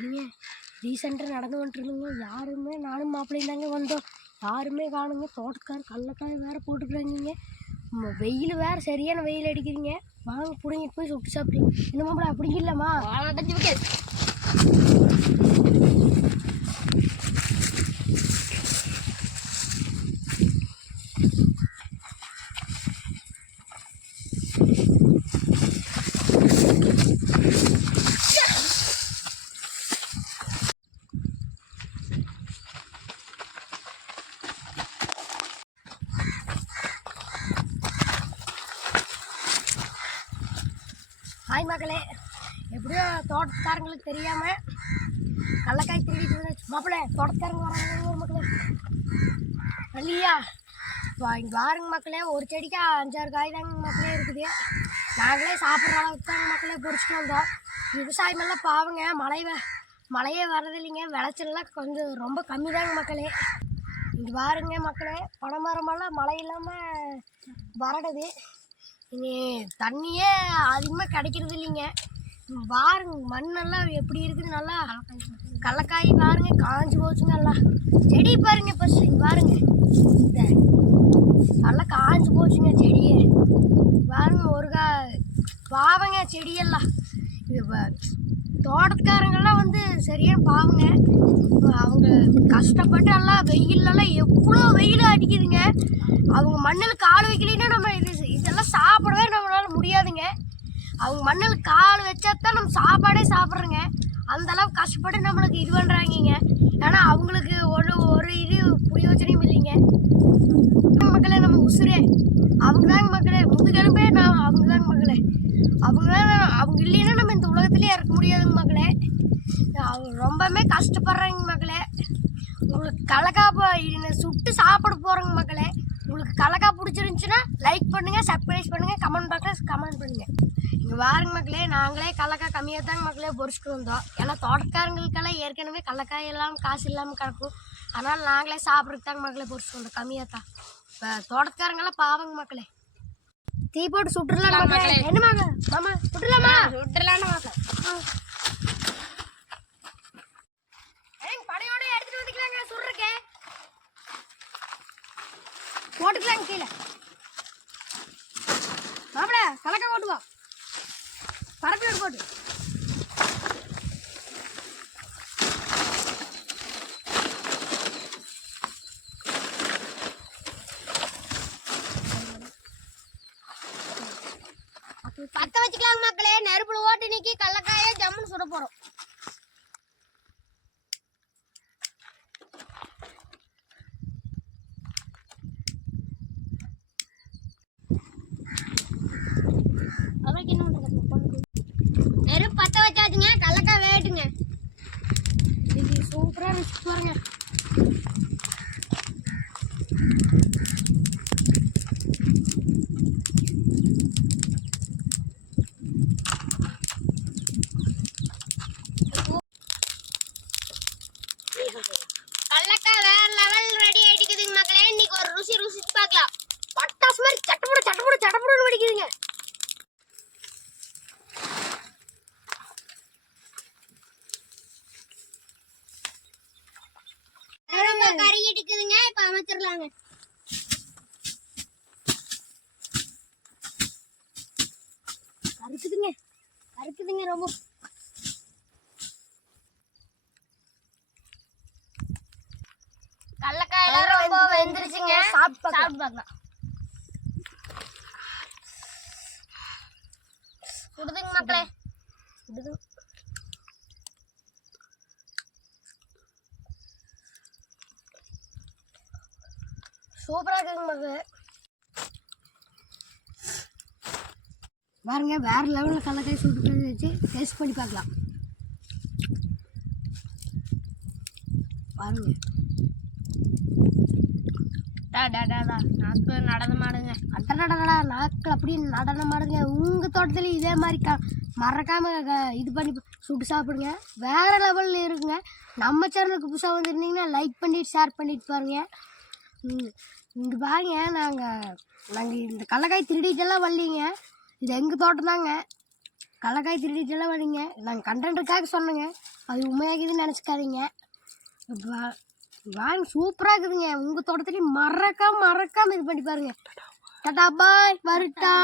நீங்க ரீசெண்டாக நடந்து வந்துட்டுருந்தோங்க யாருமே நானும் மாப்பிள்ளையும் தாங்க வந்தோம். யாருமே காணுங்க தோட்டக்கார் கள்ளக்காய் வேற போட்டுக்கிறாங்க வெயில் வேறு சரியான வெயில் அடிக்கிறீங்க வாங்க பிடிங்கிட்டு போய் சுட்டு சாப்பிட்டு என்ன மாப்பிள்ள அப்படி இல்லைம்மா. அடைஞ்சு வைக்க. ஹாய் மக்களே எப்படியோ தோட்டக்காரங்களுக்கு தெரியாமல் கடலக்காய் திருடிட்டு வந்தாச்சு மாப்பிள்ளை தோட்டக்காரங்க வராங்க மக்களே இல்லையா? இங்கே பாருங்க மக்களே ஒரு செடிக்கு அஞ்சாறு காய் தாங்க மக்களே இருக்குது. நாங்களே சாப்பிட்ற அளவுக்கு தாங்க மக்களே பொறிச்சிட்டு வந்தோம். விவசாயமெல்லாம் பாவங்க மழை மழையே வர்றதில்லைங்க. விளைச்சல்லாம் கொஞ்சம் ரொம்ப கம்மி தாங்க மக்களே இங்கே பாருங்க மக்களே பனைமரமெல்லாம் மழை இல்லாமல் வரடுது இனி தண்ணியே அதிகமாக கிடைக்கிறது இல்லைங்க. பாருங்க மண்ணெல்லாம் எப்படி இருக்குது நல்லா? கடலக்காய் பாருங்க காஞ்சு போச்சு நல்லா. செடி பாருங்க ஃபஸ்ட் பாருங்க. இந்த நல்லா காஞ்சு போச்சுங்க செடியே. பாருங்க ஒரு கா பாவங்க செடியெல்லாம். இது தோட்டத்துக்காரங்கெல்லாம் வந்து சரியான பாவங்க. அவங்க கஷ்டப்பட்டு எல்லாம் வெயிலெல்லாம் எவ்வளோ வெயில் அடிக்குதுங்க. அவங்க மண்ணில் கால் வைக்கலைன்னா நம்ம இது இதெல்லாம் சாப்பிடவே நம்மளால முடியாதுங்க. அவங்க மண்ணில் கால் வச்சா தான் நம்ம சாப்பாடே சாப்பிட்றோங்க. அந்த அளவுக்கு கஷ்டப்பட்டு நம்மளுக்கு இது பண்ணுறாங்கங்க ஏன்னா அவங்களுக்கு ஒரு ஒரு இது பிரயோஜனம் இல்லைங்க. மக்களே நம்ம உசுரே. அவங்க தாங்க மக்களே. முதுகெலும்பே நான் அவங்க தாங்க மக்களே. அவங்க தான் அவங்க இல்லைன்னா நம்ம இந்த உலகத்துலேயே இருக்க முடியாதுங்க மக்களே. அவங்க ரொம்பவுமே கஷ்டப்படுறாங்க மக்களே. உங்களுக்கு கலக்கா சுட்டு சாப்பிட போகிறோங்க மக்களே. உங்களுக்கு கலக்கா பிடிச்சிருந்துச்சுன்னா லைக் பண்ணுங்கள் சப்ஸ்கிரைப் பண்ணுங்கள் கமெண்ட் பாக்ஸில் கமெண்ட் பண்ணுங்கள் இங்கே பாருங்க மக்களே நாங்களே கடலக்காய் கம்மியாக தாங்க மக்களே பொறிச்சிட்டு வந்தோம். ஏன்னா தோட்டக்காரங்களுக்கெல்லாம் ஏற்கனவே கடலக்காய் எல்லாம் காசு இல்லாமல் கிடக்கும். அதனால் நாங்களே சாப்பிட்றதுக்கு தாங்க மக்களே பொறிச்சிட்டு வந்தோம் கம்மியாக தான். இப்போ தோட்டக்காரங்கெல்லாம் பாவங்க மக்களே. தீ போட்டு சுட்டுலாம் என்ன மாமா சுட்டுலாமா விட்டுலான்னு போட்டுக்கலாங்க கீழே. மாப்பிள கலக்க ஓட்டுவா. பரப்பி விட்டு போட்டு. பத்த வச்சுக்கலாம் மக்களே நெருப்புல ஓட்டு நிக்கி கடலக்காய ஜம்முன்னு சுட போறோம் அவருக்கு என்ன பண்றது? நெருப்பு பத்த வச்சாச்சுங்க கடலக்காய் வேட்டுங்க இது சூப்பராக வச்சு பாருங்க கல்லக்கா வேற லெவல் ரெடி ஆயிட்டுக்குதுங்க மக்களே. இன்னைக்கு ஒரு ருசி ருசிச்சு பார்க்கலாம். இடிக்குதுங்க இப்ப அமைச்சிடலாங்க கருக்குதுங்க கருக்குதுங்க ரொம்ப. கடலக்காய் ரொம்ப வெந்துருச்சுங்க. சாப்பிட்டு பார்க்கலாம். சாப்பிட்டு பார்க்கலாம். சுடுதுங்க மக்களே. சூப்பராக இருக்குங்க மக பாருங்க வேற லெவலில் கடலக்காய் சூட்டு வச்சு டேஸ்ட் பண்ணி பார்க்கலாம். பாருங்க. டா டா டா டா நாக்கு நடந்து நாட்கள் அப்படி நடனம் ஆடுங்க உங்கள் தோட்டத்துலேயும் இதே மாதிரி க மறக்காமல் க- இது பண்ணி சுட்டு சாப்பிடுங்க. வேறு லெவலில் இருக்குங்க. நம்ம சேனலுக்கு புதுசாக வந்துருந்தீங்கன்னா லைக் பண்ணிட்டு ஷேர் பண்ணிட்டு பாருங்க. இங்கே பாருங்க நாங்கள் நாங்கள் இந்த கடலக்காய் திருடிட்டெல்லாம் வரலீங்க. இது எங்கள் தோட்டம் தாங்க. கடலக்காய் திருடிட்டுலாம் வரீங்க நாங்கள் கண்டென்ட்டுக்காக சொன்னேங்க. அது உண்மையாகுதுன்னு நினச்சிக்காதீங்க. வாங்க சூப்பராக இருக்குதுங்க. உங்கள் தோட்டத்துலேயும் மறக்காம மறக்காம இது பண்ணி பாருங்க. டாடா பாய் வருட்டா.